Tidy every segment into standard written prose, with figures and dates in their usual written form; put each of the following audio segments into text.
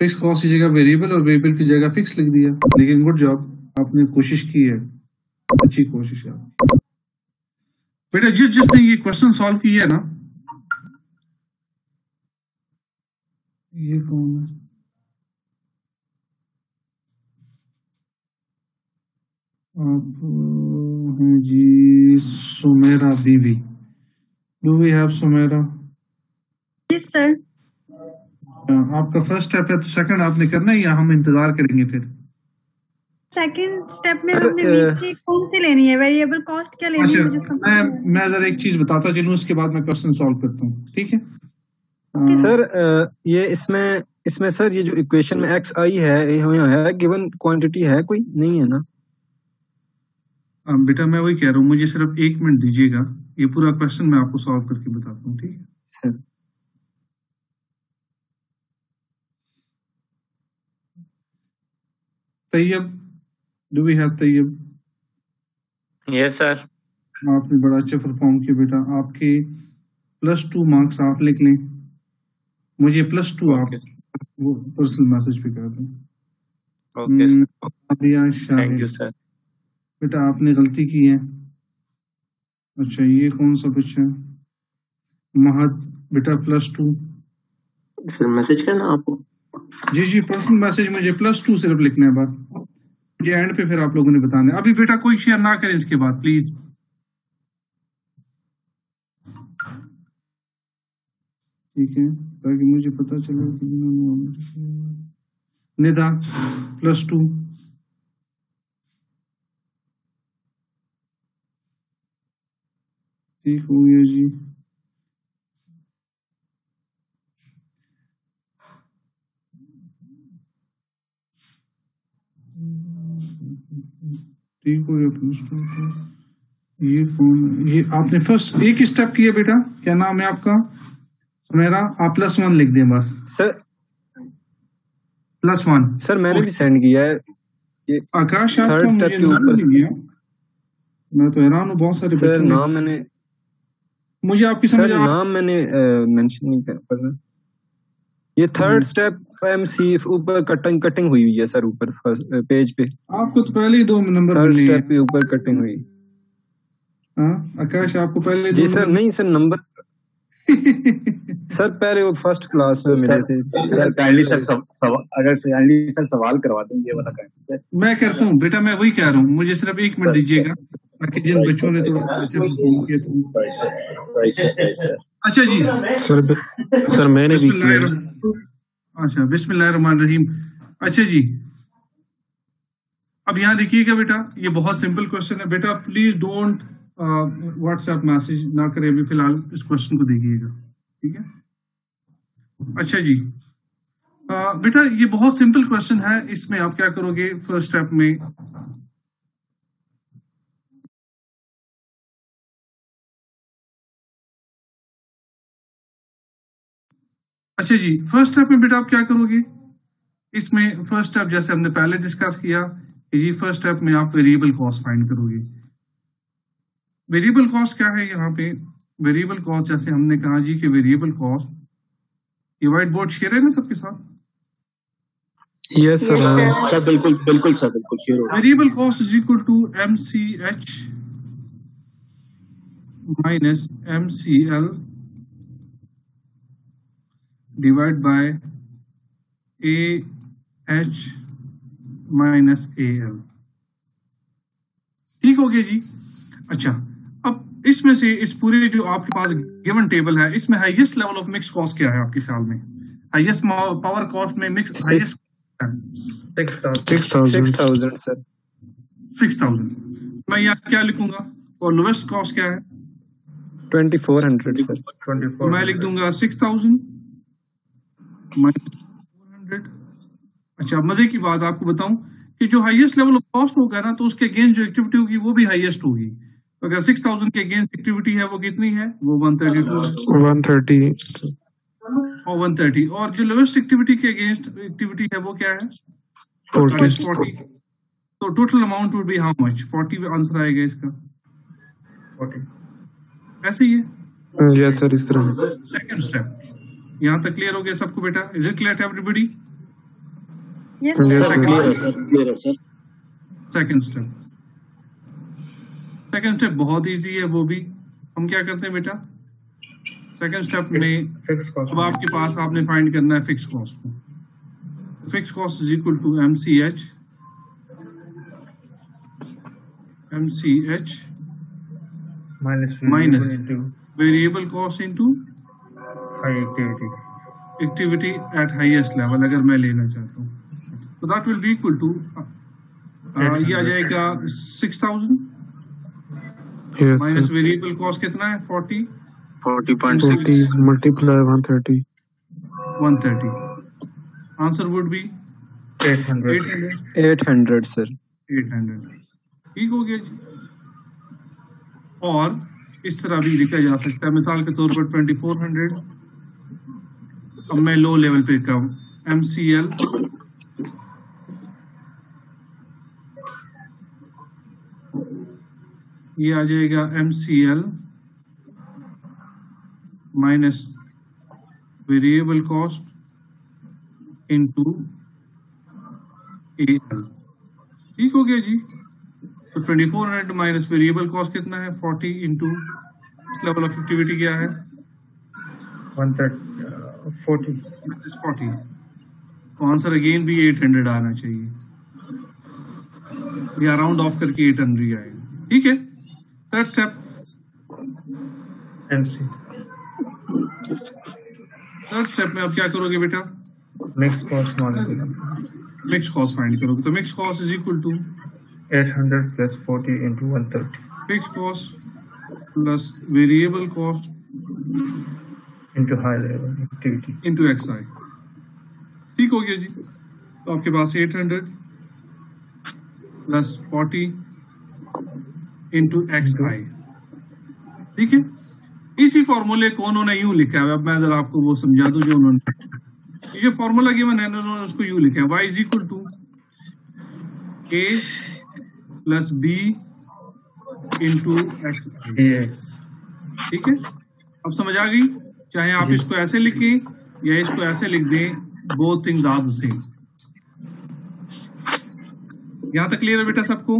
Fix cost की जगह variable और वेरिएबल की जगह फिक्स लिख दिया। लेकिन गुड जॉब, आपने कोशिश की है, अच्छी कोशिश है बेटा। जिसने ये क्वेश्चन सॉल्व किया है ना, ये कौन है? आप हैं जी Sumera Bibi. Do we have Sumera? Yes sir. आपका फर्स्ट स्टेप है तो सेकंड आपने करना है या हम इंतजार करेंगे? फिर सेकंड स्टेप में हमने वीकली कौन सी लेनी है, वेरिएबल कॉस्ट क्या लेनी है मुझे समझ नहीं है। मैं जरा एक चीज बताता चलूं, उसके बाद मैं क्वेश्चन सॉल्व करता हूँ, ठीक है? सर ये इसमें सर ये जो इक्वेशन में एक्स आई है, है गिवन क्वांटिटी है कोई नहीं है ना? बेटा मैं वही कह रहा हूँ, मुझे सिर्फ 1 मिनट दीजिएगा, ये पूरा क्वेश्चन मैं आपको सॉल्व करके बताता हूँ, ठीक है sir? Tayyab, do we have Tayyab? Yes sir. आपने बड़ा अच्छा परफॉर्म किया बेटा, आपके +2 मार्क्स आप लिख लें, मुझे +2 आप वो पर्सनल मैसेज पे कर दें। Thank you sir. बेटा आपने गलती की है। अच्छा ये कौन सा बच्चा है? महद बेटा +2। सर मैसेज करना आपको? जी पर्सनल मैसेज मुझे +2 सिर्फ लिखना है, बात मुझे एंड पे फिर आप लोगों ने बताना है। अभी बेटा कोई शेयर ना करें इसके बाद प्लीज। ठीक है, ताकि मुझे पता चले कि निदा +2। ठीक हो गया जी। ठीक हो गया +2। ये कौन, ये आपने फर्स्ट एक स्टेप किया बेटा, क्या नाम है आपका? मेरा आप +1 लिख दें बस सर। +1 सर मैंने भी सेंड किया है ये आकाश, आप थर्ड स्टेप के ऊपर। मैं तो हैरान हूँ, बहुत सारे सर नाम मैंने मुझे आपकी समझ आ नाम मैंने मेंशन नहीं कर पा। ये थर्ड स्टेप एमसी ऊपर कटिंग हुई है सर, ऊपर पेज पे आपको तो पहले ही 2 नंबर थर्ड स्टेप पे ऊपर कटिंग हुई। हाँ आकाश आपको पहले जी सर नहीं सर नंबर सर पहले वो फर्स्ट क्लास में मिले थे सर। काइंडली सर अगर काइंडली सर सवाल करवा दें ये वाला काइंडली सर। मैं करता हूँ बेटा, मैं वही कह रहा हूँ, मुझे सिर्फ 1 मिनट दीजिएगा ताकि जिन बच्चों ने थोड़ा अच्छा जी सर मैंने भी किया। अच्छा बिस्मिल्लाहिर्रहमानिर्रहीम। अच्छा जी अब यहाँ देखिएगा बेटा, ये बहुत सिंपल क्वेश्चन है बेटा, प्लीज डोंट व्हाट्सएप मैसेज ना करें अभी फिलहाल, इस क्वेश्चन को देखिएगा, ठीक है? अच्छा जी बेटा ये बहुत सिंपल क्वेश्चन है, इसमें आप क्या करोगे फर्स्ट स्टेप में? अच्छा जी फर्स्ट स्टेप में बेटा आप क्या करोगे इसमें? फर्स्ट स्टेप जैसे हमने पहले डिस्कस किया कि जी फर्स्ट स्टेप में आप वेरिएबल कॉस्ट फाइंड करोगे। वेरिएबल कॉस्ट क्या है यहाँ पे? वेरिएबल कॉस्ट जैसे हमने कहा जी कि वेरिएबल कॉस्ट, ये व्हाइट बोर्ड शेयर है ना सबके साथ? Yes sir. सर बिल्कुल सर, बिल्कुल शेयर हो। Variable cost is equal to MCH minus MCL divide by AH minus AL। ठीक हो गया जी। अच्छा अब इसमें से इस पूरे जो आपके पास गिवन टेबल है, इसमें highest level of mix cost क्या है आपके ख्याल में? हाईएस्ट पावर कॉस्ट में मिक्स हाईएस्ट 6,000 सर। 6,000 मैं यहाँ क्या लिखूंगा? और लोवेस्ट कॉस्ट क्या है? 2400 सर। तो मैं लिख दूंगा 6,000 माइनस 400। अच्छा मजे की बात आपको बताऊं कि जो हाईएस्ट लेवल ऑफ कॉस्ट होगा ना, तो उसके अगेंस्ट जो एक्टिविटी होगी वो भी हाईएस्ट होगी। तो अगर 6,000 के अगेंस्ट एक्टिविटी है वो कितनी है? वो 132 है। 130 और 130। और जो लोवेस्ट एक्टिविटी के अगेंस्ट एक्टिविटी है वो क्या है? 40। तो total amount would be how much? 40 answer आएगा इसका। 40 ऐसे ही है। यस सर इस तरह। सेकंड स्टेप यहाँ तक क्लियर हो गया सबको बेटा? Is it clear to everybody? Yes, Yes, sir. sir. Clear है सर। सेकंड स्टेप बहुत इजी है, वो भी हम क्या करते हैं बेटा, सेकंड स्टेप में फिक्स कॉस्ट अब आपके पास आपने फाइंड करना है फिक्स कॉस्ट को। Fix cost is equal to MCH minus variable cost into high activity activity at highest level अगर मैं लेना चाहता हूँ, तो that will be equal to ये आ जाएगा 6000 Yes, minus sir. Variable cost कितना है 40 40.6. 40 multiply 130. 130। Answer would be 800 800 sir. 800। ठीक हो गया जी। और इस तरह भी लिखा जा सकता है, मिसाल के तौर पर 2400। अब मैं लो लेवल पे कम MCL ये आ जाएगा MCL minus variable cost into AL। ठीक हो गया जी। तो 2400 माइनस वेरिएबल कॉस्ट कितना है 40 इंटू लेवल ऑफ एक्टिविटी क्या है 40 40। तो आंसर अगेन भी 800 आना चाहिए, या राउंड ऑफ करके 800 आएगा। ठीक है। थर्ड स्टेप एनसी थर्ड स्टेप में आप क्या करोगे बेटा, mix cost mix cost find करोगे। तो mix cost is equal to 800 plus 40 into 130 fix cost plus variable cost into high level activity into XI। ठीक हो गया जी। तो आपके पास 800 प्लस 40 इंटू XI। ठीक है। इसी फॉर्मूले को उन्होंने यूं लिखा है, अब मैं जरा आपको वो समझा दूं जो उन्होंने ये फॉर्मूला गिवन है, उन्होंने उसको यूं लिखा है y is equal to A plus B into XI। dx ठीक है। अब समझ आ गई, चाहे आप इसको ऐसे लिखें या इसको ऐसे लिख दें, both things are the same. यहां तक क्लियर है बेटा सबको?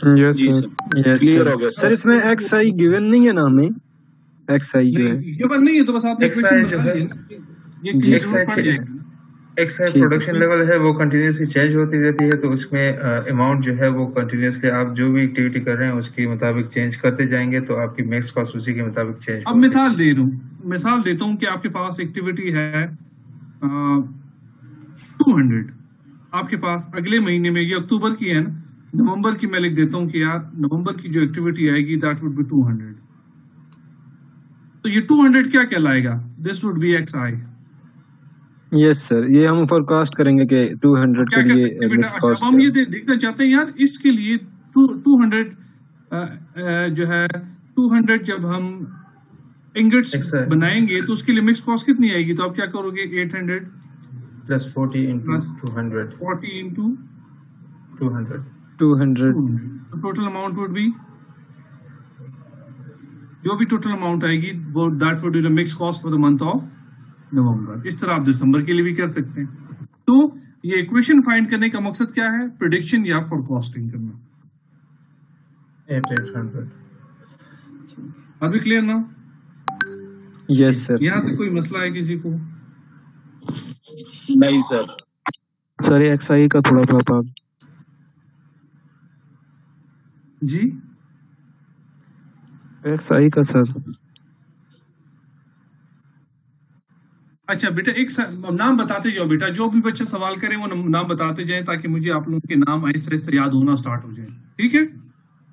Yes, जी sir. सर यस क्लियर हो सर। गया सर इसमें XI गिवन नहीं है ना हमें, XI जो है। नहीं, ये बात नहीं है, तो बस आपने XI क्वेश्चन जो बता है, दिया, ये जी, जरूरत पड़ जाएगी। XI ठीक है। प्रोडक्शन लेवल है वो कंटिन्यूसली चेंज होती रहती है, तो उसमें अमाउंट जो है वो कंटिन्यूसली आप जो भी एक्टिविटी कर रहे हैं उसके मुताबिक चेंज करते जाएंगे, तो आपकी मिक्स कॉस्ट उसी के मुताबिक चेंज अब मिसाल दे दूं, मिसाल देता हूं कि आपके पास एक्टिविटी है 200, आपके पास अगले महीने में, ये अक्टूबर की है ना, नवंबर की मैं लिख देता हूं कि यार नवंबर की जो एक्टिविटी आएगी दैट वुड बी 200। तो ये 200 क्या कहलाएगा, this would be XI। Yes sir, ये हम फोरकास्ट करेंगे कि 200 क्या के कर लिए सकते हैं बेटा? मिक्स अच्छा, कॉस्ट अब हम ये देखना चाहते हैं यार, इसके लिए 200 जो है 200 जब हम इंगट्स Exactly. बनाएंगे तो उसके लिए मिक्स कॉस्ट कितनी आएगी? तो आप क्या करोगे, 800 plus 40 into Plus 200 40 into 200 200। Total amount would be, जो भी टोटल अमाउंट आएगी वो that would be the mix cost for the month of नवंबर। इस तरह आप दिसंबर के लिए भी कर सकते हैं। तो ये इक्वेशन फाइंड करने का मकसद क्या है, प्रेडिक्शन या फोरकास्टिंग करना। 800 अभी क्लियर ना? Yes sir. यहाँ तक कोई मसला है किसी को? नहीं सर। सर ये XI का थोड़ा बहुत आप जी XI का सर। अच्छा बेटा, एक नाम बताते जाओ बेटा, जो भी बच्चे सवाल करें वो नाम बताते जाएं ताकि मुझे आप लोगों के नाम आहिस्ते आहिस्ते याद होना स्टार्ट हो जाए। ठीक है।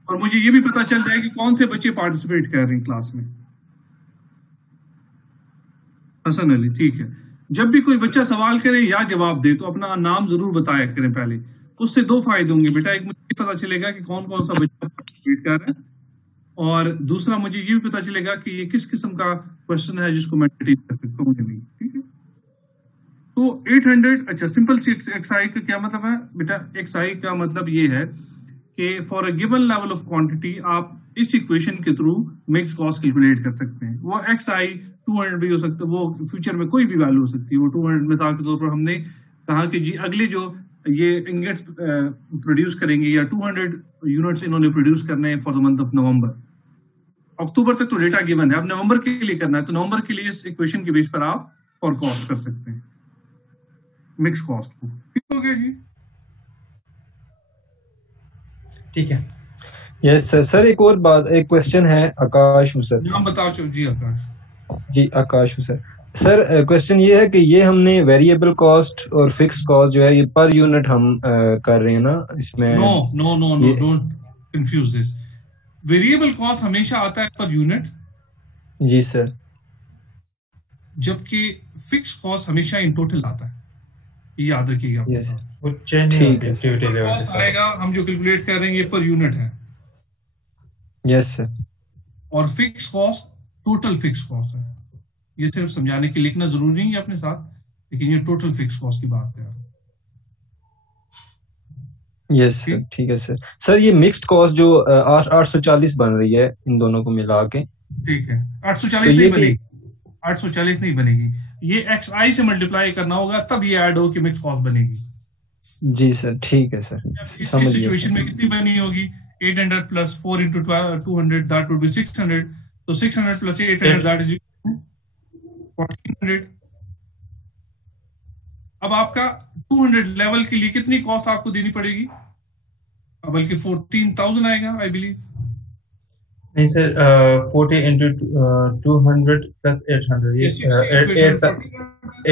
और मुझे ये भी पता चल जाए कि कौन से बच्चे पार्टिसिपेट कर रहे हैं क्लास में। हसन अली, ठीक है। जब भी कोई बच्चा सवाल करे या जवाब दे तो अपना नाम जरूर बताया करें पहले। उससे दो फायदे होंगे बेटा, एक मुझे पता चलेगा कि कौन कौन सा बच्चा पार्टिसिपेट कर रहा है, और दूसरा मुझे ये भी पता चलेगा कि ये किस किस्म का क्वेश्चन है जिसको मैं टेक कर सकता हूँ या नहीं। ठीक है। तो 800, अच्छा सिंपल सी XI का क्या मतलब है बेटा? XI का मतलब ये है कि for a given level of quantity आप इस इक्वेशन के थ्रू मिक्स कॉस्ट कैलकुलेट कर सकते हैं। वो XI 200 भी हो सकता है, वो फ्यूचर में कोई भी वैल्यू हो सकती है। वो 200 मिसाल के तौर पर हमने कहा कि जी अगली जो ये इंगेट्स प्रोड्यूस करेंगे या 200 यूनिट्स इन्होंने प्रोड्यूस करने हैं for the month of November. अक्टूबर तक तो डेटा गिवन है, अब नवंबर के लिए करना है तो नवंबर के लिए इस इक्वेशन के बेस पर आप फोरकास्ट कर सकते हैं मिक्स कॉस्ट को। ठीक हो गया जी? ठीक है। Yes sir. सर एक और बात, एक क्वेश्चन है आकाश सर। नाम बताओ जी। आकाश जी, आकाश सर। सर क्वेश्चन ये है कि ये हमने वेरिएबल कॉस्ट और फिक्स कॉस्ट जो है ये पर यूनिट हम कर रहे हैं ना इसमें। No don't confuse this. Variable cost हमेशा आता है पर यूनिट। जी सर। जबकि फिक्स कॉस्ट हमेशा इन टोटल आता है, ये याद रखिएगा। यस वो चेंज ठीक है एक्टिविटी लेवल के साथ आएगा, हम जो कैलकुलेट कर रहे हैं ये पर यूनिट है। Yes sir. और fix cost total fix cost है। ये सिर्फ समझाने के लिखना जरूरी नहीं है अपने साथ, लेकिन ये टोटल फिक्स कॉस्ट की बात है। यस सर ठीक है सर। सर ये मिक्स्ड कॉस्ट जो 840 बन रही है इन दोनों को मिला के। ठीक है, 840 नहीं बनेगी, 840 नहीं बनेगी, ये XI से मल्टीप्लाई करना होगा तब ये ऐड हो कि मिक्स कॉस्ट बनेगी। जी सर ठीक है सर, इस समझ सिचुएशन में गया। कितनी बनी होगी? 800 plus 4 into 200 that would be 600, तो 600 plus 800 that is 1400। अब आपका 200 लेवल के लिए कितनी कॉस्ट आपको देनी पड़ेगी? बल्कि 14,000 आएगा आई बिलीव। नहीं सर, 40 into 200 plus 800 ये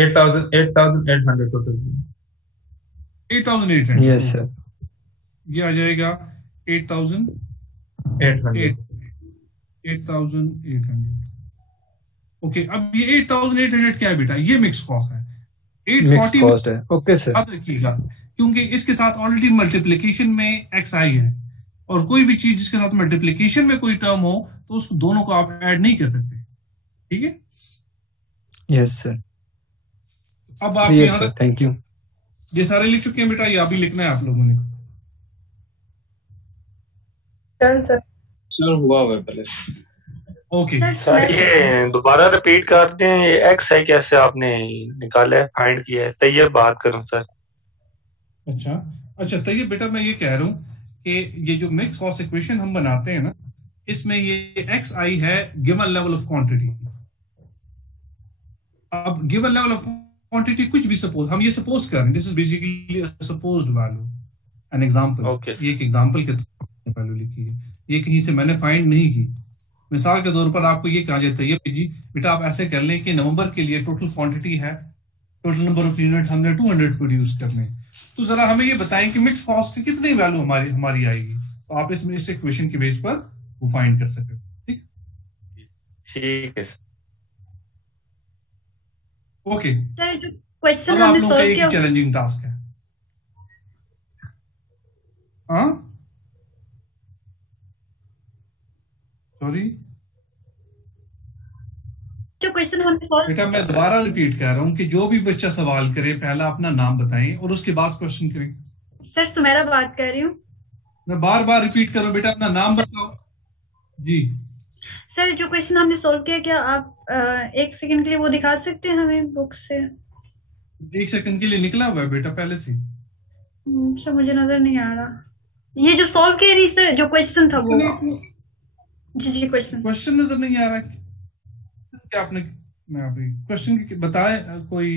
8,800 टोटल। 8,800 yes sir. ये आ जाएगा 8,800। ओके, अब ये 8,800 क्या है बेटा? ये मिक्स कॉस्ट है। 840 कॉस्ट है। Okay sir. याद रखिएगा, क्योंकि इसके साथ ऑलरेडी मल्टीप्लिकेशन में XI है, और कोई भी चीज जिसके साथ मल्टीप्लिकेशन में कोई टर्म हो तो उस दोनों को आप ऐड नहीं कर सकते। ठीक है? Yes sir. अब आप यस सर, थैंक यू। ये सारे लिख चुके हैं बेटा, ये अभी लिखना है आप लोगों ने। Done sir. सर हुआ हुआ पहले। ओके सर ये दोबारा रिपीट करते हैं, ये XI कैसे आपने निकाला है, फाइंड किया है? तो ये बात करूं सर। अच्छा, तो ये बेटा मैं ये कह रहा हूँ कि ये जो मिक्स कॉस्ट इक्वेशन हम बनाते हैं ना, इसमें ये XI है गिवन लेवल ऑफ क्वांटिटी। अब गिवन लेवल ऑफ क्वांटिटी कुछ भी सपोज, हम ये सपोज कर रहे हैं, this is basically supposed value, an example. ये एक एग्जांपल के वैल्यू लिखी है, ये कहीं से मैंने फाइंड नहीं की। मिसाल के तौर पर आपको ये कहा जाता है, ये जी बेटा आप ऐसे कर लें कि नवंबर के लिए टोटल क्वांटिटी है, टोटल नंबर ऑफ यूनिट हमने 200 प्रोड्यूस करने, तो जरा हमें ये बताएं कि मिक्स कॉस्ट की कितनी वैल्यू हमारी आएगी, तो आप इसमें इस इक्वेशन के बेस पर वो फाइंड कर सकें। ठीक है ओके। सर जो क्वेश्चन अब आप हमने लोगों का सॉल्व एक किया, चैलेंजिंग टास्क है। हाँ सॉरी जो क्वेश्चन हमने सॉल्व, बेटा मैं दोबारा रिपीट कर रहा हूँ कि जो भी बच्चा सवाल करे पहला अपना नाम बताएं और उसके बाद क्वेश्चन करें। सर सुमेरा बात कर रही हूँ। मैं बार बार रिपीट करूँ, बेटा अपना नाम बताओ जी। सर जो क्वेश्चन हमने सॉल्व किया, क्या आप 1 सेकंड के लिए वो दिखा सकते हैं हमें बुक से? 1 सेकंड के लिए निकला हुआ है बेटा पहले से। सर मुझे नजर नहीं आ रहा, ये जो सॉल्व किया रही सर, जो क्वेश्चन था वो। जी क्वेश्चन नजर नहीं आ रहा है क्या? आपने मैं अभी क्वेश्चन बताए कोई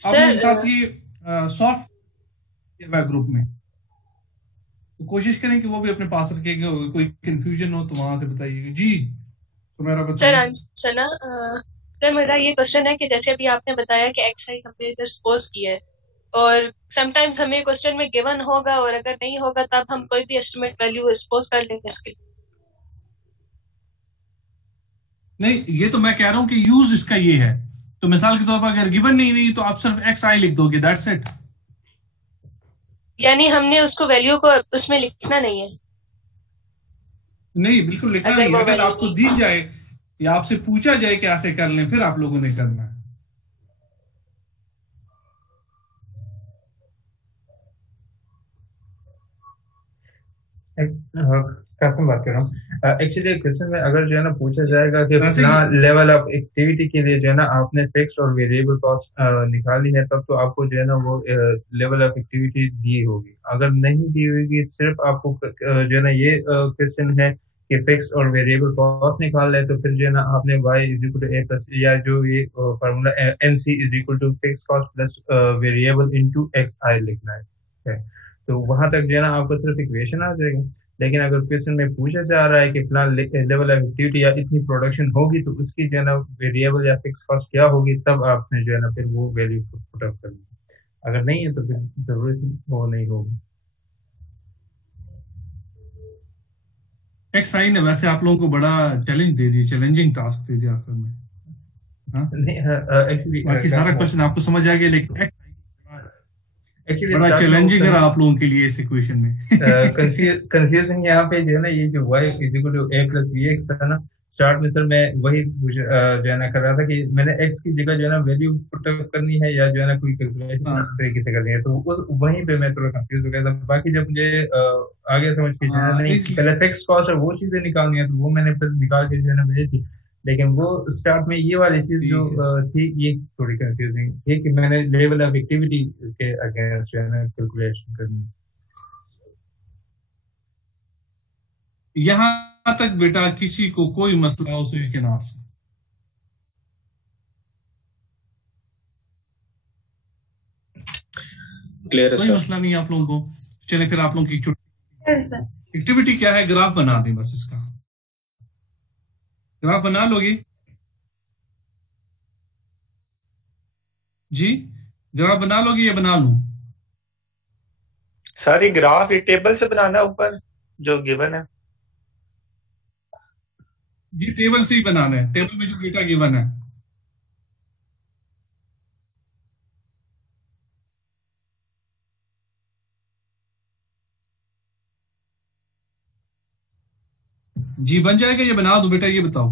आपने साथ ये सॉफ्ट ग्रुप में, तो कोशिश करें कि वो भी अपने पास रखेगा, कोई कंफ्यूजन हो तो वहां से बताइएगा जी। तो मेरा बताइए सर मेरा ये क्वेश्चन है कि जैसे अभी आपने बताया कि XI हमने जस्ट सपोज किया है, और समटाइम्स हमें क्वेश्चन में गिवन होगा और अगर नहीं होगा तब हम कोई भी एस्टिमेट वैल्यू सपोज कर लेंगे इसके। नहीं, ये तो मैं कह रहा हूं कि यूज इसका ये है, तो मिसाल के तौर पर अगर गिवन नहीं तो आप सिर्फ XI लिख दोगे, दैट्स इट। यानी हमने उसको वैल्यू को उसमें लिखना नहीं है? नहीं, बिल्कुल लिखना नहीं। अगर आपको दी जाए या आपसे पूछा जाए कि ऐसे कर लें, फिर आप लोगों ने करना है। कासिम बात कर रहा हूँ। एक्चुअली क्वेश्चन में अगर जो है ना पूछा जाएगा कि लेवल ऑफ एक्टिविटी के लिए जो है ना आपने फिक्स्ड और वेरिएबल कॉस्ट निकाली है, तब तो आपको जो है ना वो लेवल ऑफ एक्टिविटी दी होगी। अगर नहीं दी होगी, सिर्फ आपको जो है ना ये क्वेश्चन है कि फिक्स और वेरिएबल कॉस्ट निकाल ले, तो फिर जो है ना आपने y is equal to a plus, या जो ये formula mc is equal to fix cost plus variable into xi लिखना है। तो वहां तक जो है ना आपको सिर्फ इक्वेशन आ जाएगा। लेकिन अगर क्वेश्चन में पूछा जा रहा है कि फिलहाल लेवल ऑफ एक्टिविटी या इतनी प्रोडक्शन होगी, तो उसकी जो है ना वेरिएबल या फिक्स कॉस्ट क्या होगी, तब आपने जो है ना फिर वो वैल्यू पुट अप करनी है। अगर नहीं है तो फिर जरूरत वो नहीं होगी। XI ने वैसे आप लोगों को बड़ा चैलेंज दे दिया, चैलेंजिंग टास्क दे दिया आखिर में। एक्चुअली बाकी सारा क्वेश्चन आपको समझ आ गया, लेकिन एक्चुअली बड़ा चैलेंजिंग रहा आप लोगों के लिए इस इक्वेशन में। कंफ्यूजन यहाँ पे जो है ना, ये जो y is equal to a plus bx था ना, स्टार्ट में सर मैं वही जो है ना कर रहा था कि मैंने x की जगह जो है ना वैल्यू पुट करनी है या जो है ना कोई कैलकुलेशन इस तरीके से करनी है, तो वहीं पे मैं थोड़ा कंफ्यूज हो गया था। बाकी जब मुझे आगे समझ के जो है नहीं पहले फिक्स कॉस्ट और वो चीजें निकालनी है, तो वो मैंने फिर निकाल के जो है ना भेजी थी। लेकिन वो स्टार्ट में ये वाली चीज जो थी, ये थोड़ी कंफ्यूजिंग थी कि मैंने लेवल ऑफ एक्टिविटी के अगेंस्ट जो है ना कैलकुलेशन करनी। यहाँ तक बेटा किसी को कोई मसला हो, so you can ask. Clear है कोई सर। मसला नहीं आप लोगों को। चले फिर आप लोगों की एक्टिविटी क्या है, ग्राफ बना दें बस। इसका ग्राफ बना लोगे जी? ग्राफ बना लोगे या बना लूं? सारी ग्राफ एक टेबल से बनाना ऊपर जो गिवन है जी, टेबल से ही बनाना है, टेबल में जो डेटा गिवन है। जी बन जाएगा या बना दूं बेटा, ये बताओ।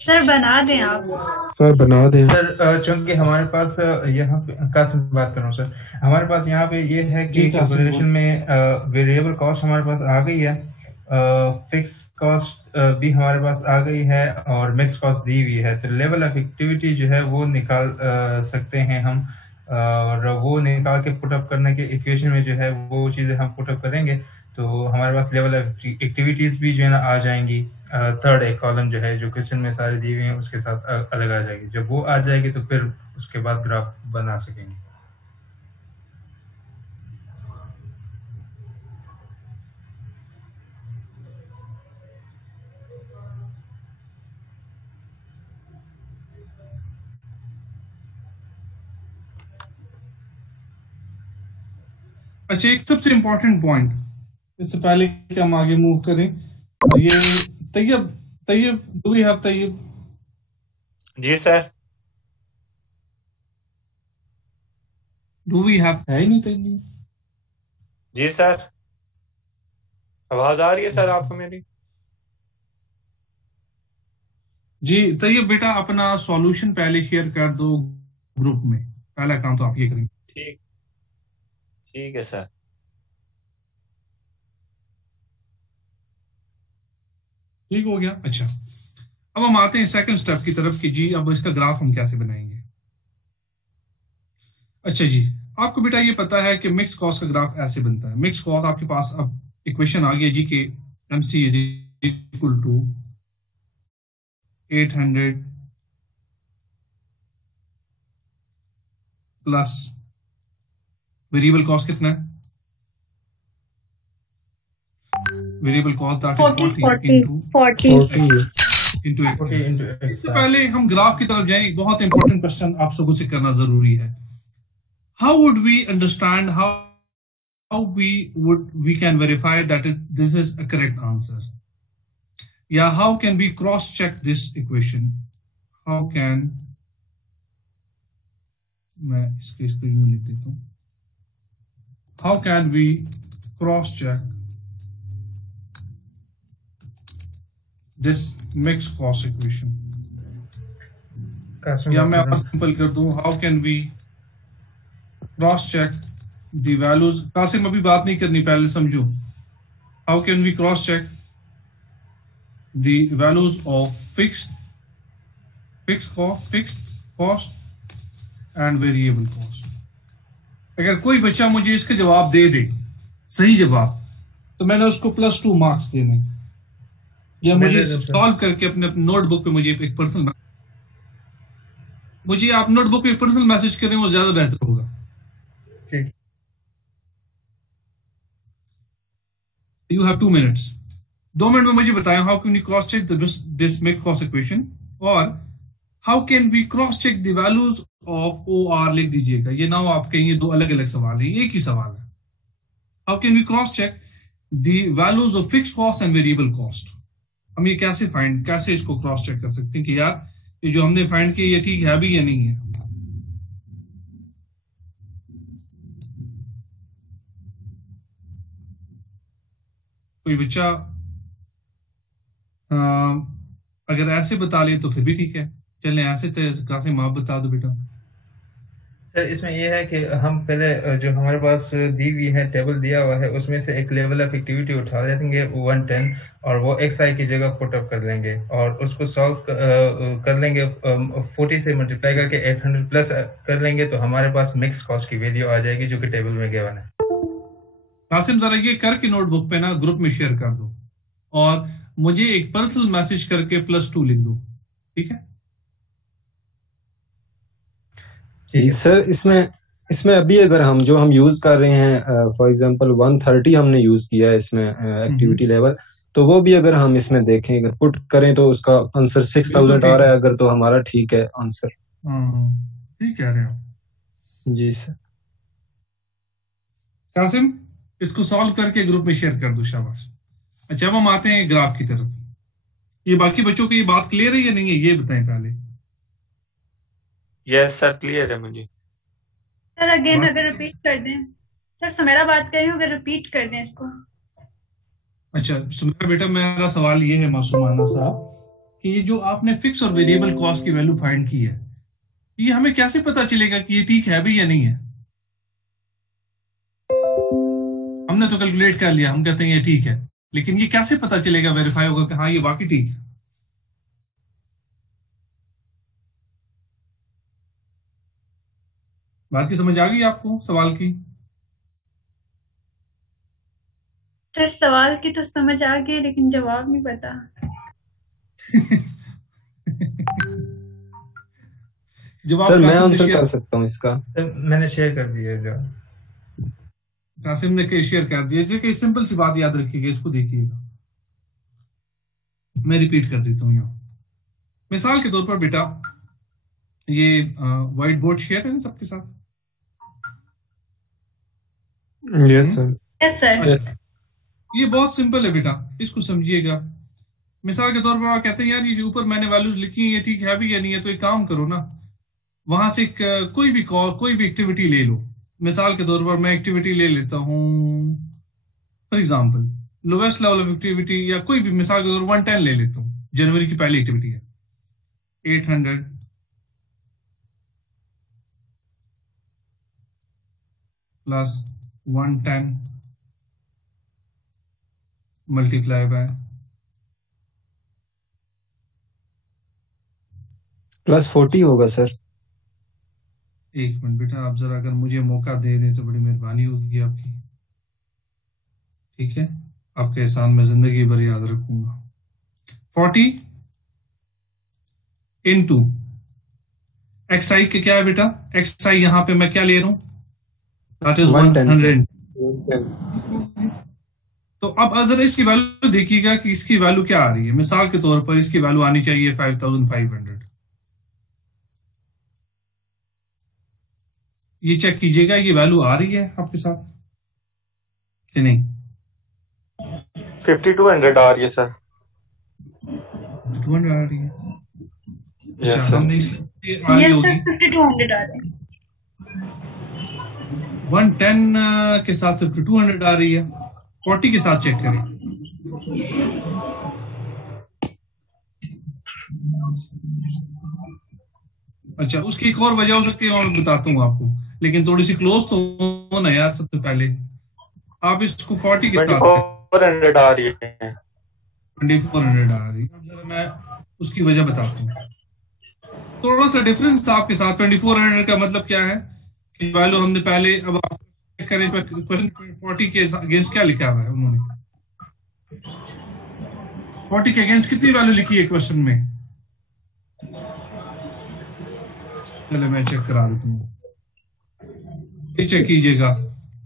सर बना दें आप। सर बना दें सर, चूंकि हमारे पास यहाँ पे कासिम बात कर रहा हूँ सर, हमारे पास यहाँ पे ये है कि कैलकुलेशन में वेरिएबल कॉस्ट हमारे पास आ गई है, फिक्स कॉस्ट भी हमारे पास आ गई है और मिक्स कॉस्ट दी हुई है। तो लेवल ऑफ एक्टिविटी जो है वो निकाल सकते हैं हम, और वो निकाल के पुट अप करने के इक्वेशन में जो है वो चीज़ें हम पुट अप करेंगे, तो हमारे पास लेवल ऑफ एक्टिविटीज भी जो है ना आ जाएंगी। थर्ड एक कॉलम जो है जो क्वेश्चन में सारे दी हुई हैं उसके साथ अलग आ जाएगी। जब वो आ जाएगी तो फिर उसके बाद ग्राफ बना सकेंगे। अच्छा, एक सबसे इम्पोर्टेंट पॉइंट, इससे पहले कि हम आगे मूव करें, ये Tayyab do we have Tayyab? जी सर। Do we have? है ही नहीं तैयब। जी सर, आवाज आ रही है सर आपको मेरी? जी तैयब बेटा, अपना सॉल्यूशन पहले शेयर कर दो ग्रुप में, पहला काम तो आप ये करेंगे। ठीक है सर। ठीक हो गया। अच्छा, अब हम आते हैं सेकंड स्टेप की तरफ कि जी अब इसका ग्राफ हम कैसे बनाएंगे। अच्छा जी, आपको बेटा ये पता है कि मिक्स कॉस्ट का ग्राफ ऐसे बनता है। मिक्स कॉस्ट आपके पास अब इक्वेशन आ गया जी के MC is equal to 800 plus variable cost कितना है? Variable cost that is 40 into इससे पहले हम ग्राफ की तरफ जाएं, एक बहुत इंपॉर्टेंट क्वेश्चन आप सबको से करना जरूरी है। How would we understand, how we can verify that this is a correct answer, या how can we cross check this equation? How can, मैं इसको यूं लिख देता हूं, how can we cross check this mixed cost equation? या मैं और सिंपल कर दूं, how can we cross check the values? Qasim अभी बात नहीं करनी, पहले समझो। how can we cross check the values of fixed cost and variable cost? अगर कोई बच्चा मुझे इसका जवाब दे दे, सही जवाब, तो मैंने उसको +2 मार्क्स देने, या मुझे सॉल्व करके अपने नोटबुक पे मुझे एक पर्सनल, मुझे आप नोटबुक पे पर्सनल मैसेज करें, वो ज्यादा बेहतर होगा। ठीक। You have 2 minutes. 2 मिनट में मुझे बताएं how can we cross check this mixed cost equation, और how can we cross check the values of OR लिख दीजिएगा। ये ना हो आप कहेंगे दो अलग अलग सवाल है, एक ही सवाल है। How can we cross check the values of fixed cost and variable cost? हम ये कैसे इसको क्रॉस चेक कर सकते हैं कि यार ये जो हमने फाइंड किया ये ठीक है भी या नहीं है। कोई बच्चा अगर ऐसे बता ले तो फिर भी ठीक है, चलें ऐसे तो काफी माफ बता दो बेटा। सर इसमें यह है कि हम पहले जो हमारे पास दी हुई है टेबल दिया हुआ है उसमें से एक लेवल ऑफ एक्टिविटी उठा लेंगे 110 और वो XI की जगह पुट अप कर लेंगे और उसको सॉल्व कर लेंगे 40 से मल्टीप्लाई करके 800 प्लस कर लेंगे तो हमारे पास मिक्स कॉस्ट की वैल्यू आ जाएगी जो कि टेबल में गिवन है। कासिम जरा ये करके नोटबुक पे ना ग्रुप में शेयर कर दो और मुझे एक पर्सनल मैसेज करके +2 लिख दो, ठीक है? जी सर, इसमें अभी अगर हम यूज कर रहे हैं फॉर एग्जांपल 130 हमने यूज किया है इसमें एक्टिविटी लेवल, तो वो भी अगर हम इसमें देखें अगर पुट करें तो उसका आंसर 6000 आ रहा है अगर, तो हमारा ठीक है आंसर। ठीक कह रहे हो जी सर। कासिम इसको सॉल्व करके ग्रुप में शेयर कर दो, शाबाश। अच्छा अब हम आते हैं ग्राफ की तरफ। ये बाकी बच्चों की ये बात क्लियर है या नहीं है ये बताएं पहले। यस सर क्लियर है मुझे। सर अगेन अगर रिपीट कर दें। सर सुमेरा बात कर रही हूँ, अगर रिपीट कर दें इसको। अच्छा सुमेरा बेटा, मेरा सवाल ये है मासूमाना साहब कि ये जो आपने फिक्स और वेरिएबल कॉस्ट की वैल्यू फाइंड की है, ये हमें कैसे पता चलेगा कि ये ठीक है भी या नहीं है? हमने तो कैलकुलेट कर लिया, हम कहते हैं ये ठीक है, लेकिन ये कैसे पता चलेगा, वेरीफाई होगा कि हाँ ये वाकई ठीक है? बात की समझ आ गई आपको सवाल की? सर सवाल की तो समझ आ गई लेकिन जवाब नहीं पता। जवाब सर मैं आंसर कर सकता हूँ इसका। सर मैंने शेयर कर दिया जवाब। कासिम ने शेयर कर दिया। जो सिंपल सी बात याद रखिएगा, इसको देखिएगा, मैं रिपीट कर देता हूँ यहाँ। मिसाल के तौर पर बेटा ये व्हाइट बोर्ड शेयर है ना सबके साथ? Yes sir. Yes sir. ये बहुत सिंपल है बेटा, इसको समझिएगा। मिसाल के तौर पर आप कहते हैं यार ये जो ऊपर मैंने वैल्यूज लिखी है ये ठीक है भी या नहीं है, तो एक काम करो ना, वहां से कोई भी एक्टिविटी ले लो। मिसाल के तौर पर मैं एक्टिविटी ले लेता हूँ for example lowest level of activity, या कोई भी मिसाल के तौर पर 110 ले लेता हूँ, जनवरी की पहली एक्टिविटी है 800 प्लस 110 मल्टीप्लाई बाय +40 होगा सर। एक मिनट बेटा, आप जरा अगर मुझे मौका दे दें तो बड़ी मेहरबानी होगी आपकी, ठीक है? आपके एहसान में जिंदगी भर याद रखूंगा। 40 इंटू XI के क्या है बेटा? XI यहाँ पे मैं क्या ले रहा हूं? That is 100। तो अब अगर इसकी वैल्यू देखिएगा कि इसकी वैल्यू क्या आ रही है। मिसाल के तौर पर इसकी वैल्यू आनी चाहिए 5500। ये चेक कीजिएगा ये वैल्यू आ रही है आपके साथ कि नहीं? 5200 आ रही है सर। 5200 आ रही है। यस अच्छा, हमने इसलिए आ रही होगी 5200 आ रही है। 110 के साथ 5200 आ रही है। 40 के साथ चेक करें। अच्छा उसकी एक और वजह हो सकती है, मैं बताता हूँ आपको, लेकिन थोड़ी सी क्लोज तो हो ना यार। सबसे पहले आप इसको 40 के साथ 2400 आ रही है। 2400 आ रही है। अब जरा मैं उसकी वजह बताता हूँ। थोड़ा सा डिफरेंस आपके साथ। 2400 का मतलब क्या है कि वैल्यू हमने पहले, अब आप चेक करें क्वेश्चन 40 के अगेंस्ट क्या लिखा हुआ है उन्होंने। 40 के अगेंस्ट कितनी वैल्यू लिखी है क्वेश्चन में? चलो मैं चेक करा देता हूँ, ये चेक कीजिएगा।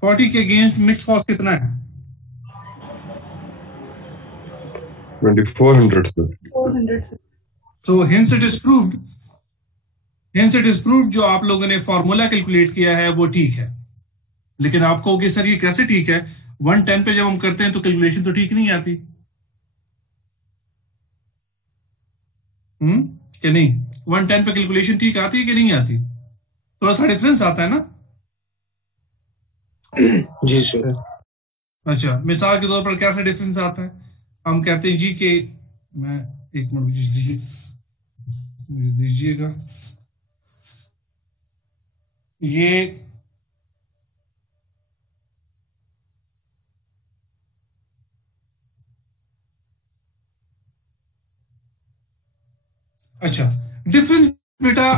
40 के अगेंस्ट मिक्स कॉस्ट कितना है? 2400 तो hence it is proved, hence it is proved जो आप लोगों ने फॉर्मूला कैलकुलेट किया है वो ठीक है। लेकिन आप कहोगे सर ये कैसे ठीक है? 110 पे जब हम करते हैं तो कैलकुलेशन तो ठीक नहीं आती। कि नहीं? 110 पे कैलकुलेशन ठीक आती है कि नहीं आती? थोड़ा सा डिफरेंस आता है ना। जी सर। अच्छा, मिसाल के तौर पर कैसा डिफरेंस आता है? हम कहते हैं जी के, मैं एक मिनट दीजिएगा, ये अच्छा डिफरेंस बेटा,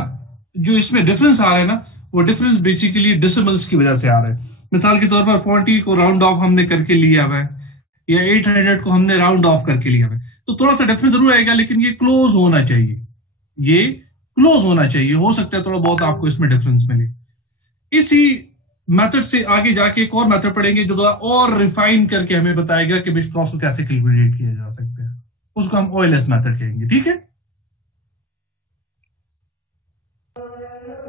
जो इसमें डिफरेंस आ रहा है ना, वो डिफरेंस बेसिकली डेसिमल्स की वजह से आ रहा है। मिसाल के तौर पर 40 को राउंड ऑफ हमने करके लिया हुआ है, या 800 को हमने राउंड ऑफ करके लिया हुआ है, तो थोड़ा सा डिफरेंस जरूर आएगा, लेकिन ये क्लोज होना चाहिए, ये क्लोज होना चाहिए। हो सकता है थोड़ा बहुत आपको इसमें डिफरेंस मिले। इसी मेथड से आगे जाके एक और मेथड पढ़ेंगे जो और रिफाइन करके हमें बताएगा कि मिक्स कॉस्ट को कैसे कैलकुलेट किया जा सकता है। उसको हम ओएलएस मेथड कहेंगे। ठीक है?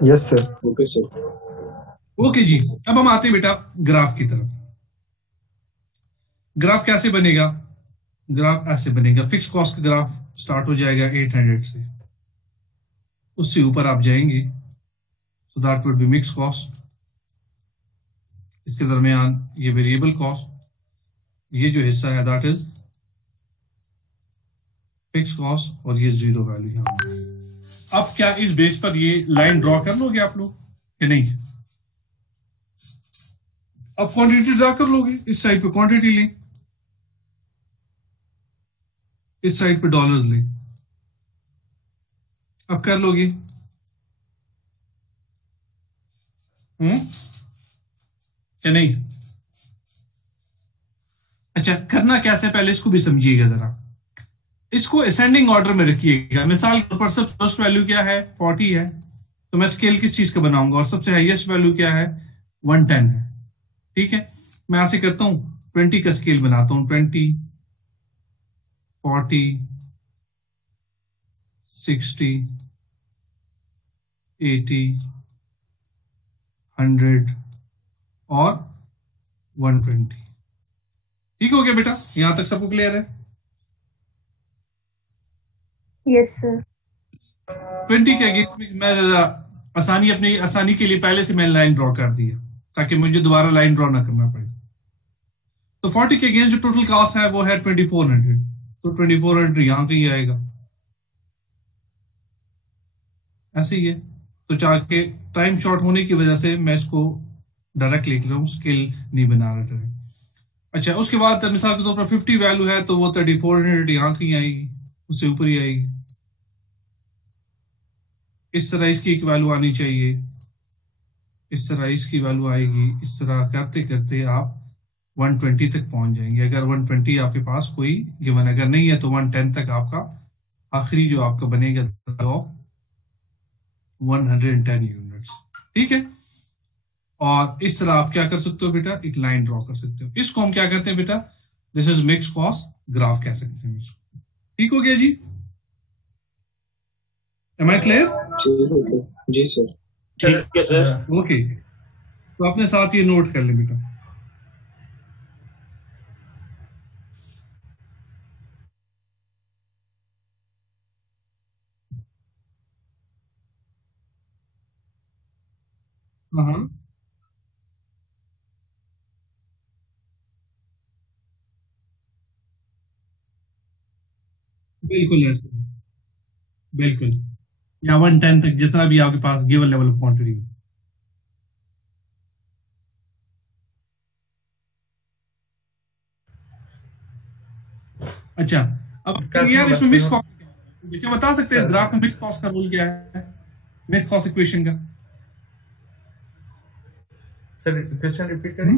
Yes sir. Okay sir. Okay जी, अब हम आते हैं बेटा ग्राफ की तरफ। ग्राफ कैसे बनेगा? ग्राफ ऐसे बनेगा, फिक्स कॉस्ट का ग्राफ स्टार्ट हो जाएगा 800 से, उससे ऊपर आप जाएंगे, so that would be mix cost. इसके दरमियान ये वेरिएबल कॉस्ट, ये जो हिस्सा है दैट इज फिक्स कॉस्ट, और ये जीरो वैल्यू यहां पर। अब क्या इस बेस पर ये लाइन ड्रॉ कर लोगे आप लोग कि नहीं? अब क्वांटिटी ड्रॉ कर लोगे, इस साइड पे क्वांटिटी लें, इस साइड पे डॉलर्स लें। अब कर लोगे? क्या नहीं? अच्छा, करना कैसे पहले इसको भी समझिएगा जरा। इसको असेंडिंग ऑर्डर में रखिएगा। मिसाल के पर सबसे फर्स्ट वैल्यू क्या है? 40 है, तो मैं स्केल किस चीज का बनाऊंगा? और सबसे हाईएस्ट वैल्यू क्या है? 110 है। ठीक है, मैं ऐसे करता हूं, 20 का स्केल बनाता हूं। 20, 40, 60, 80, 100 और 120। ठीक हो गया बेटा? यहां तक सबको क्लियर है? Yes sir. 20 के अगेंस्ट में मैं आसानी, अपनी आसानी के लिए पहले से मैंने लाइन ड्रॉ कर दी है, ताकि मुझे दोबारा लाइन ड्रॉ ना करना पड़े। तो 40 के अगेंस्ट जो टोटल कॉस्ट है वो है 2400, तो 2400 यहां कहीं आएगा, ऐसे ही है। तो चाहे टाइम शॉर्ट होने की वजह से मैं इसको डायरेक्ट लिख रहा हूँ, स्केल नहीं बना रहा डायरेक्ट। अच्छा, उसके बाद मिसाल के तौर पर 50 वैल्यू है, तो वो 3400 यहां कहीं आएगी, उससे ऊपर ही आएगी। इस तरह इसकी एक वैल्यू आनी चाहिए, इस तरह इसकी वैल्यू आएगी। इस तरह करते करते आप 120 तक पहुंच जाएंगे। अगर 120 आपके पास कोई गिवन अगर नहीं है, तो 110 तक आपका आखिरी जो आपका बनेगा 110 यूनिट्स। ठीक है, और इस तरह आप क्या कर सकते हो बेटा? एक लाइन ड्रॉ कर सकते हो। इसको हम क्या कहते हैं बेटा? This is mix cost graph कह सकते हैं इसको। ठीक हो गया जी? Am I clear? जी सर। ठीक है सर। ओके, तो अपने साथ ये नोट कर ले बेटा। हाँ, बिल्कुल ऐसे, बिल्कुल, या 110 तक जितना भी आपके पास गिवन लेवल ऑफ क्वांटिटी है। अच्छा, अब यार इसमें मिक्स कॉस्ट मुझे बता सकते हैं ग्राफ में मिक्स कॉस्ट का रूल क्या है, मिक्स कॉस्ट इक्वेशन का? सर क्वेश्चन रिपीट करें।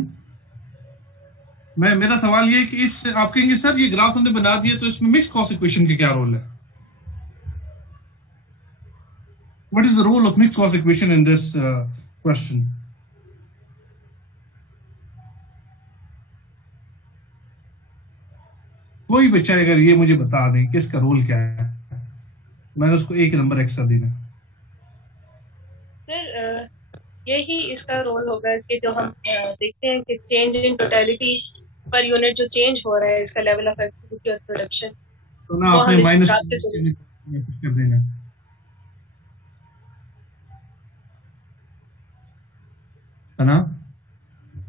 मेरा सवाल ये है कि इस आप कहेंगे सर ये ग्राफ हमने बना दिया तो इसमें मिक्स कॉस्ट इक्वेशन का क्या रोल है? What is the role of mixed cost equation in this question? कोई बच्चा अगर ये मुझे बता दें कि इसका रोल क्या है, मैंने उसको 1 नंबर एक्स्ट्रा देना। सर यही इसका रोल होगा कि जो हम देखते हैं कि change in totality per unit जो चेंज हो रहा है इसका लेवल ऑफ एक्टिविटी और प्रोडक्शन, तो ना आपने माइनस कर देना है ना?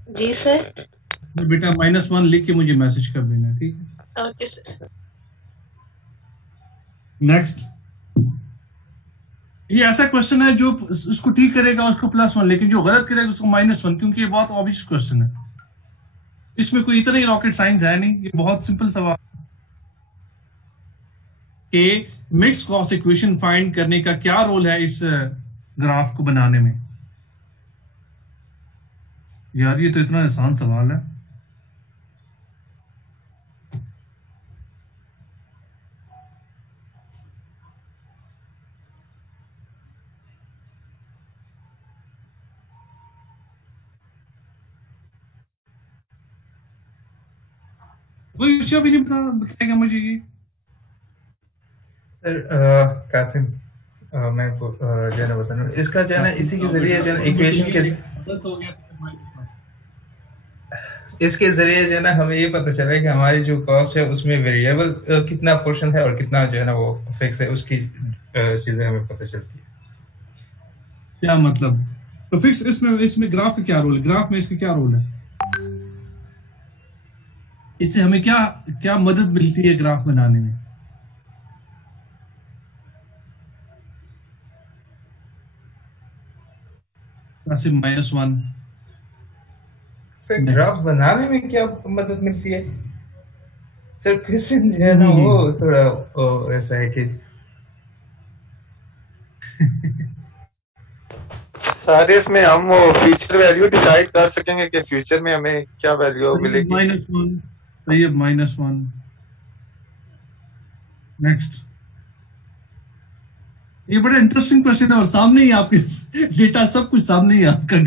जी सर। बेटा -1 लिख के मुझे मैसेज कर देना, ठीक है? Okay sir. नेक्स्ट, ये ऐसा क्वेश्चन है जो उसको ठीक करेगा उसको +1, लेकिन जो गलत करेगा उसको -1, क्योंकि ये बहुत ऑब्वियस क्वेश्चन है, इसमें कोई इतना ही रॉकेट साइंस है नहीं, ये बहुत सिंपल सवाल कि मिक्स कॉस्ट इक्वेशन फाइंड करने का क्या रोल है इस ग्राफ को बनाने में। यार ये तो इतना आसान सवाल है। कोई विषय भी नहीं बताएगा मुझे ये? सर कासिम मैं जो है ना बता रहा हूँ, इसका जो है ना इसी के जरिए जो है इक्वेशन के इसके जरिए जो है ना हमें ये पता चला है कि हमारी जो कॉस्ट है उसमें वेरिएबल कितना पोर्शन है और कितना जो है ना वो फिक्स है, उसकी चीजें हमें पता चलती है। क्या मतलब? तो फिक्स इसमें ग्राफ का क्या रोल है? ग्राफ में इसका क्या रोल है? इससे हमें क्या मदद मिलती है ग्राफ बनाने में? -1 सर ग्राफ बनाने में क्या मदद मिलती है? सर क्वेश्चन जो है ना वो थोड़ा ऐसा है कि सारे इसमें हम वो फ्यूचर वैल्यू डिसाइड कर सकेंगे कि फ्यूचर में हमें क्या वैल्यू मिलेगी। -1 सही है, -1। नेक्स्ट, ये बड़ा इंटरेस्टिंग क्वेश्चन है और सामने ही आपके डेटा सब कुछ सामने ही आपका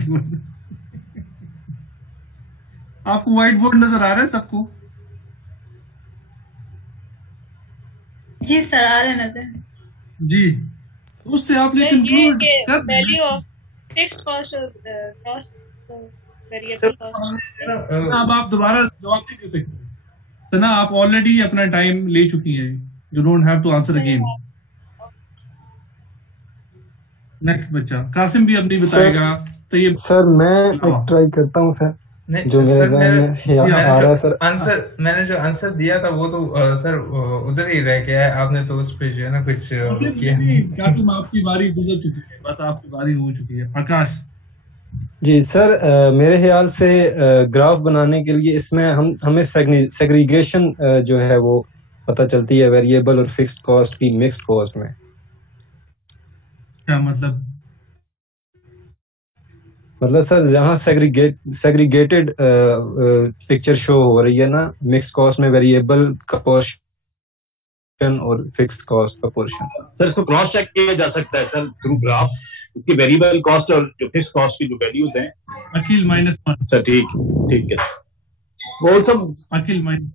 आपको व्हाइट बोर्ड नजर आ रहा है सबको? जी सर आ रहा है नजर। जी, उससे आपने कंक्लूड कर वैल्यू ऑफ फिक्स्ड कॉस्ट और कॉस्ट वेरिएबल कॉस्ट। अब आप दोबारा जवाब नहीं दे सकते तो ना, आप ऑलरेडी अपना टाइम ले चुकी है, you don't have to answer again. Next बच्चा कासिम भी अब नहीं बताएगा तो ये सर मैं एक ट्राई करता हूँ सर, जो मेरे ज़हन में आ रहा है सर। आंसर मैंने जो आंसर दिया था वो तो सर उधर ही रह गया है, आपने तो उस पे जो है ना कुछ किया। कासिम आपकी बारी गुजर चुकी है, बस आपकी बारी हो चुकी है। आकाश जी सर, मेरे ख्याल से ग्राफ बनाने के लिए इसमें हमें सेग्रीगेशन जो है वो पता चलती है वेरिएबल और फिक्स्ड कॉस्ट की मिक्स्ड कॉस्ट में। क्या मतलब? मतलब सर जहाँ सेग्रीगेटेड पिक्चर शो हो रही है ना, मिक्स कॉस्ट में वेरिएबल का पोर्शन और फिक्स्ड कॉस्ट का पोर्शन। सर इसको क्रॉस चेक किया जा सकता है सर थ्रू ग्राफ, इसकी वेरिएबल कॉस्ट और जो फिक्स्ड कॉस्ट की जो वैल्यूज हैं। अखिल -1 सर ठीक है होलसम। अखिल -1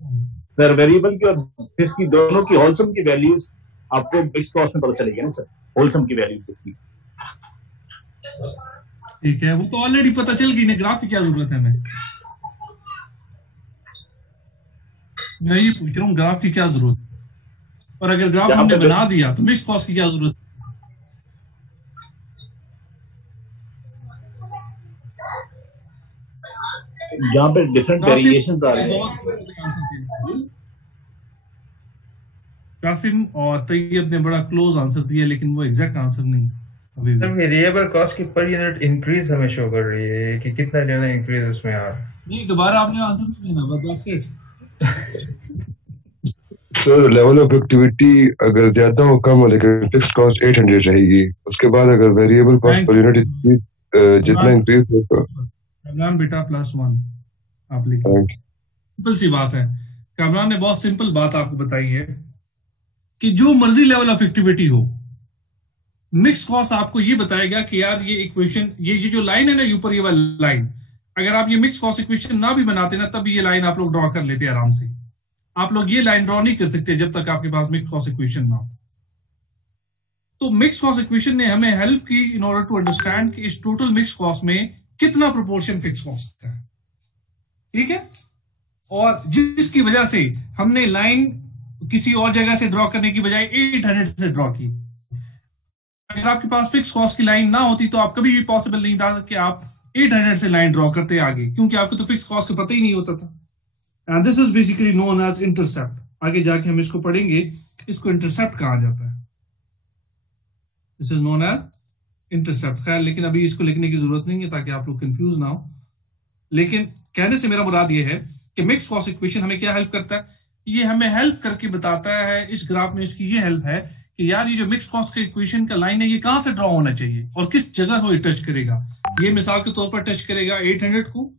सर वेरिएबल की और फिक्स्ड की दोनों की होलसम की वैल्यूज आपको मिक्स्ड कॉस्ट में पता चलेगी ना सर, होलसम की वैल्यूज इसकी। ठीक है, वो तो ऑलरेडी पता चल गई ना, ग्राफ की क्या जरूरत है हमें? मैं ये पूछ रहा हूँ ग्राफ की क्या जरूरत है, और अगर ग्राफ हमने बना दिया तो मिक्स कॉस्ट की क्या जरूरत है? जहाँ पे डिफरेंट वेरिएशंस आ रहे हैं। कासिम और तैयब ने बड़ा क्लोज आंसर दिया, लेकिन वो एग्जैक्ट आंसर नहीं है। सर वेरिएबल कॉस्ट की पर यूनिट इंक्रीज हमें शो कर रही है कि कितना जो है इंक्रीज उसमें आ रहा है। नहीं, दोबारा आपने आंसर नहीं देना, बस सर लेवल ऑफ एक्टिविटी अगर ज्यादा हो कम हो लेकिन फिक्स्ड कॉस्ट 800 रहेगी, उसके बाद अगर वेरिएबल कॉस्ट पर यूनिट जितना इंक्रीज हो तो कामरान बेटा +1 आप लिखिए। सिंपल सी बात है, कामरान ने बहुत सिंपल बात आपको बताई है कि जो मर्जी लेवल ऑफ एक्टिविटी हो, मिक्स कॉस्ट आपको ये बताएगा कि यार ये इक्वेशन, ये जो लाइन है ना ऊपर, ये वाली लाइन, अगर आप ये मिक्स कॉस्ट इक्वेशन ना भी बनाते ना तब ये लाइन आप लोग ड्रॉ कर लेते आराम से। आप लोग ये लाइन ड्रॉ नहीं कर सकते जब तक आपके पास मिक्स कॉस्ट इक्वेशन ना हो। तो मिक्स कॉस्ट इक्वेशन ने हमें हेल्प की इन ऑर्डर टू अंडरस्टैंड कि इस टोटल मिक्स कॉस्ट में कितना प्रोपोर्शन फिक्स कॉस्ट का है, ठीक है। और जिसकी वजह से हमने लाइन किसी और जगह से ड्रॉ करने की बजाय 800 से ड्रॉ की। अगर आपके पास फिक्स कॉस्ट की लाइन ना होती तो आप कभी भी पॉसिबल नहीं था कि आप 800 से लाइन ड्रॉ करते आगे, क्योंकि आपको तो फिक्स कॉस्ट का पता ही नहीं होता था। And this is basically known as intercept. आगे जाके हम इसको पढ़ेंगे, इसको इंटरसेप्ट कहा जाता है। This is known as intercept. खैर, लेकिन अभी इसको लिखने की जरूरत नहीं है ताकि आप लोग कंफ्यूज ना हो। लेकिन कहने से मेरा मुराद ये है कि मिक्स कॉस्ट इक्वेशन हमें क्या हेल्प करता है, ये हमें हेल्प करके बताता है, इस ग्राफ में इसकी ये हेल्प है कि यार ये जो मिक्स कॉस्ट का इक्वेशन का लाइन है ये कहां से ड्रॉ होना चाहिए और किस जगह को टच करेगा। ये मिसाल के तौर पर टच करेगा 800 को,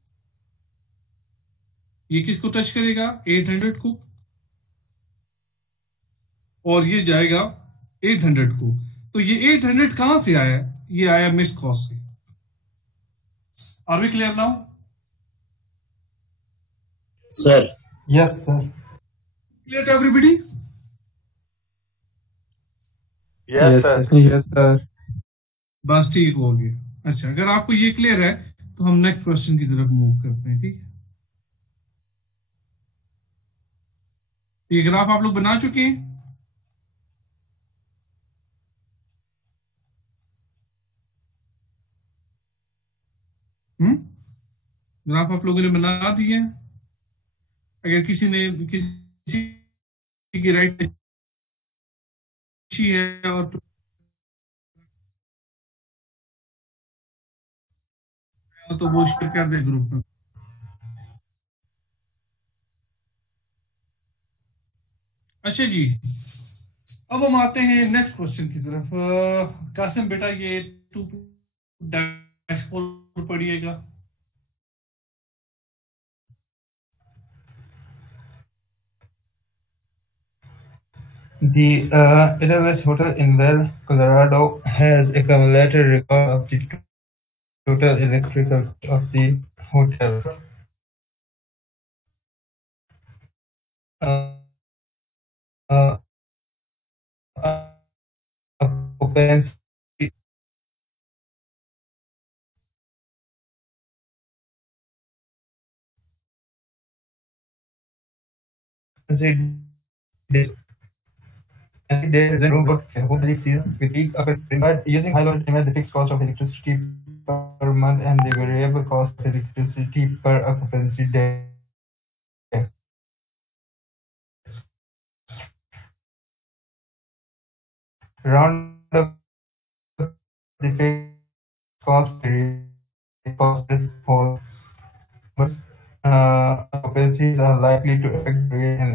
ये किसको टच करेगा 800 को, और ये जाएगा 800 को। तो ये 800 कहां से आया, ये आया मिक्स कॉस्ट से। Are we clear now sir? Yes sir. Clear to everybody? Yes sir. Yes sir. बस ठीक हो गया। अच्छा, अगर आपको ये क्लियर है तो हम नेक्स्ट क्वेश्चन की तरफ मूव करते हैं, ठीक है। ये ग्राफ आप लोग बना चुके हैं? ग्राफ आप लोगों ने बना दिए? अगर किसी की राइट अच्छी है और तो वो शेयर कर दे ग्रुप में। अच्छा जी, अब हम आते हैं नेक्स्ट क्वेश्चन की तरफ। कासिम बेटा ये 2-4 पढ़िएगा। The Edelweiss Hotel in Vail, Colorado has accumulated record of the total electrical cost of the hotel. Occupancy there is a robot who season with each but using high load estimate the fixed cost of electricity per month and the variable cost of electricity per occupancy day. Round up the fixed cost is whole, but occupancies are likely to affect rate and